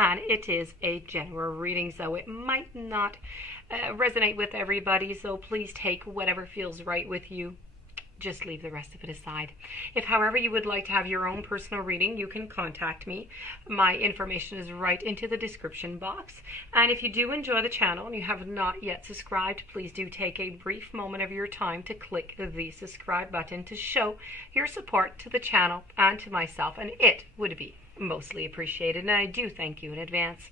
and it is a general reading, so it might not resonate with everybody, so please take whatever feels right with you. Just leave the rest of it aside. If, however, you would like to have your own personal reading, you can contact me. My information is right into the description box. And if you do enjoy the channel and you have not yet subscribed, please do take a brief moment of your time to click the subscribe button to show your support to the channel and to myself, and it would be mostly appreciated, and I do thank you in advance.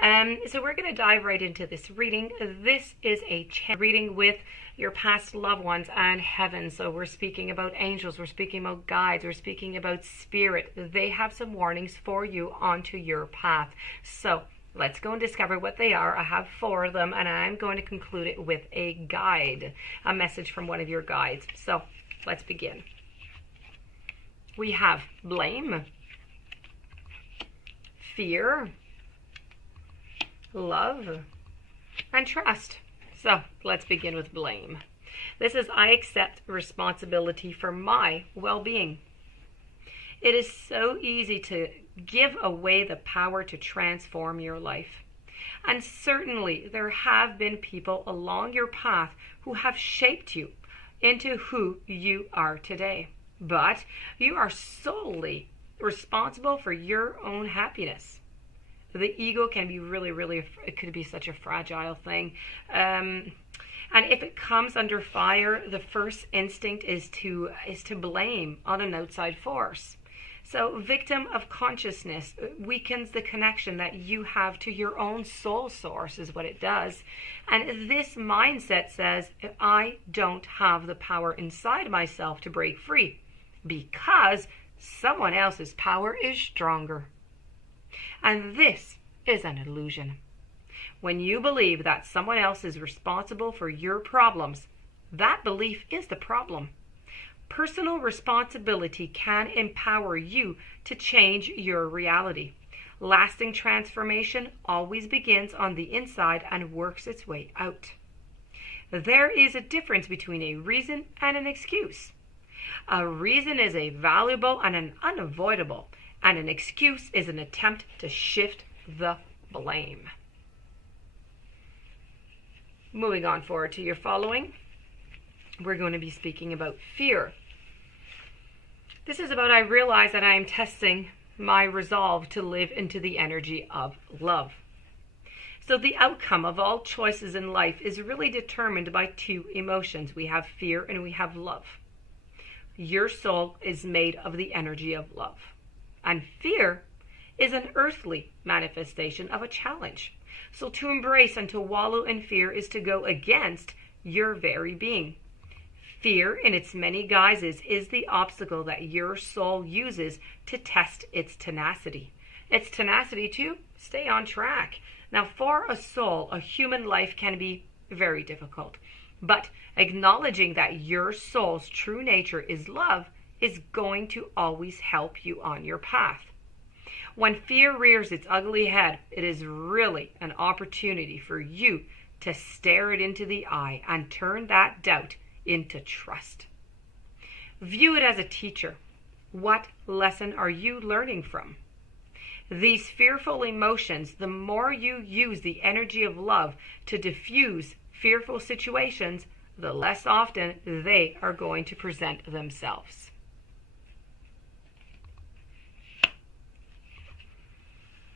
So we're going to dive right into this reading. This is a reading with your past loved ones and heaven. So we're speaking about angels, we're speaking about guides, we're speaking about spirit. They have some warnings for you onto your path. So let's go and discover what they are. I have 4 of them, and I'm going to conclude it with a guide, a message from one of your guides. So let's begin. We have blame, fear, love, and trust. So let's begin with blame. This is, I accept responsibility for my well-being. It is so easy to give away the power to transform your life. And certainly there have been people along your path who have shaped you into who you are today. But you are solely responsible for your own happiness. The ego can be really, it could be such a fragile thing. And if it comes under fire, the first instinct is to blame on an outside force. So victim of consciousness weakens the connection that you have to your own soul source is what it does. And this mindset says, I don't have the power inside myself to break free because someone else's power is stronger. And this is an illusion. When you believe that someone else is responsible for your problems, that belief is the problem. Personal responsibility can empower you to change your reality. Lasting transformation always begins on the inside and works its way out. There is a difference between a reason and an excuse. A reason is a valuable and an unavoidable, and an excuse is an attempt to shift the blame. Moving on forward to your following, we're going to be speaking about fear. This is about I realize that I am testing my resolve to live into the energy of love. So the outcome of all choices in life is really determined by 2 emotions. We have fear and we have love. Your soul is made of the energy of love. And fear is an earthly manifestation of a challenge. So to embrace and to wallow in fear is to go against your very being. Fear in its many guises is the obstacle that your soul uses to test its tenacity. Its tenacity to stay on track. Now for a soul, a human life can be very difficult. But acknowledging that your soul's true nature is love is going to always help you on your path. When fear rears its ugly head, it is really an opportunity for you to stare it into the eye and turn that doubt into trust. View it as a teacher. What lesson are you learning from? These fearful emotions, the more you use the energy of love to diffuse fearful situations, the less often they are going to present themselves.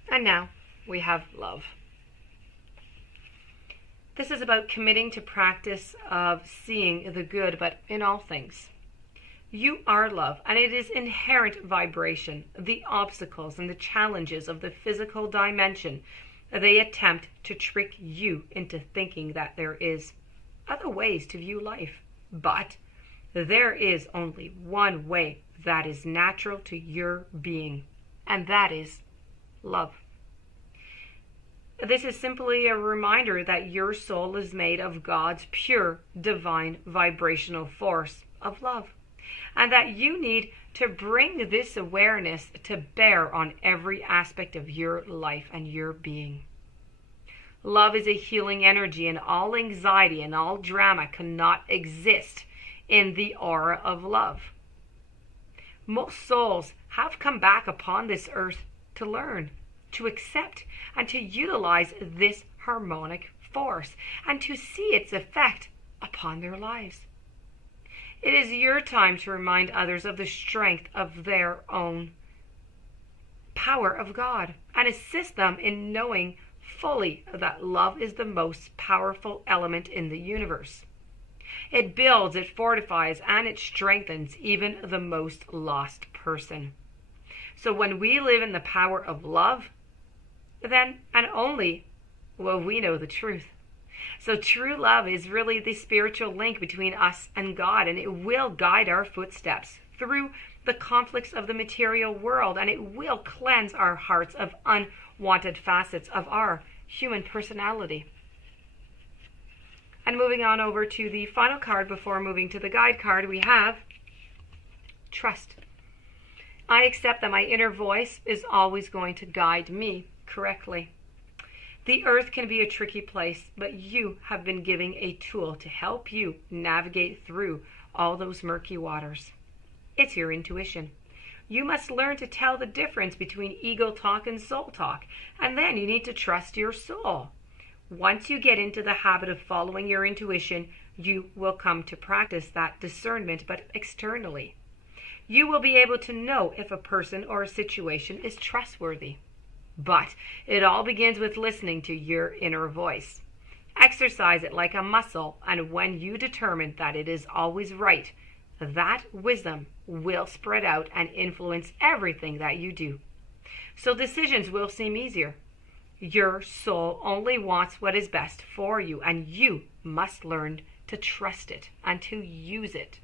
And now we have love. This is about committing to practice of seeing the good, but in all things. You are love, and it is inherent vibration. The obstacles and the challenges of the physical dimension, they attempt to trick you into thinking that there is other ways to view life. But there is only one way that is natural to your being, and that is love. This is simply a reminder that your soul is made of God's pure, divine, vibrational force of love, and that you need to bring this awareness to bear on every aspect of your life and your being. Love is a healing energy, and all anxiety and all drama cannot exist in the aura of love. Most souls have come back upon this earth to learn. to accept and to utilize this harmonic force and to see its effect upon their lives. It is your time to remind others of the strength of their own power of God and assist them in knowing fully that love is the most powerful element in the universe. It builds, it fortifies, and it strengthens even the most lost person. So when we live in the power of love, then and only will we know the truth. So true love is really the spiritual link between us and God, and it will guide our footsteps through the conflicts of the material world, and it will cleanse our hearts of unwanted facets of our human personality. And moving on over to the final card before moving to the guide card, we have trust. I accept that my inner voice is always going to guide me correctly. The earth can be a tricky place, but you have been given a tool to help you navigate through all those murky waters. It's your intuition. You must learn to tell the difference between ego talk and soul talk, and then you need to trust your soul. Once you get into the habit of following your intuition, you will come to practice that discernment, but externally. You will be able to know if a person or a situation is trustworthy. But it all begins with listening to your inner voice. Exercise it like a muscle, and when you determine that it is always right, that wisdom will spread out and influence everything that you do. So decisions will seem easier. Your soul only wants what is best for you, and you must learn to trust it and to use it.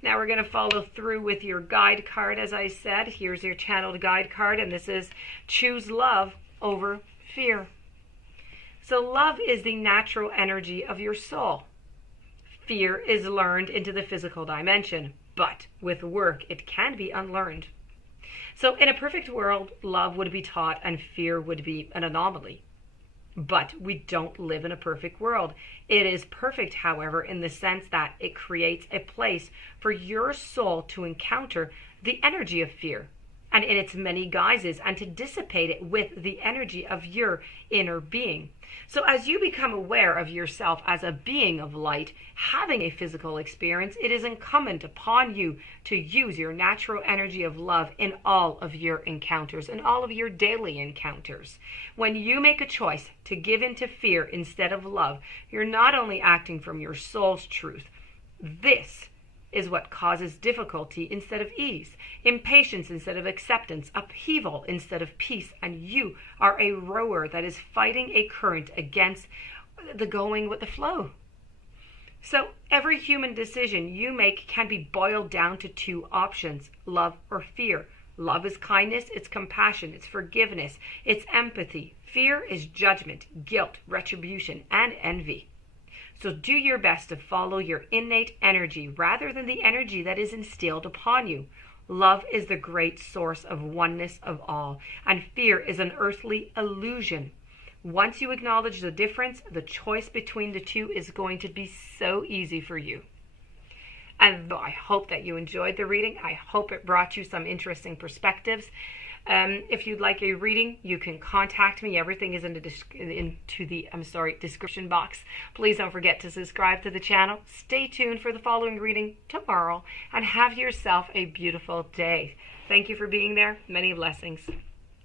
Now we're going to follow through with your guide card. As I said, here's your channeled guide card, and this is choose love over fear. So love is the natural energy of your soul. Fear is learned into the physical dimension, but with work it can be unlearned. So in a perfect world, love would be taught and fear would be an anomaly. But we don't live in a perfect world. It is perfect, however, in the sense that it creates a place for your soul to encounter the energy of fear and in its many guises, and to dissipate it with the energy of your inner being. So as you become aware of yourself as a being of light, having a physical experience, it is incumbent upon you to use your natural energy of love in all of your encounters, in all of your daily encounters. When you make a choice to give in to fear instead of love, you're not only acting from your soul's truth. This is what causes difficulty instead of ease, impatience instead of acceptance, upheaval instead of peace, and you are a rower that is fighting a current against the going with the flow. So every human decision you make can be boiled down to two options: love or fear. Love is kindness, it's compassion, it's forgiveness, it's empathy. Fear is judgment, guilt, retribution, and envy. So do your best to follow your innate energy rather than the energy that is instilled upon you. Love is the great source of oneness of all, and fear is an earthly illusion. Once you acknowledge the difference, the choice between the two is going to be so easy for you. And I hope that you enjoyed the reading. I hope it brought you some interesting perspectives. If you'd like a reading, you can contact me. Everything is in the description box. Please don't forget to subscribe to the channel. Stay tuned for the following reading tomorrow, and have yourself a beautiful day. Thank you for being there. Many blessings.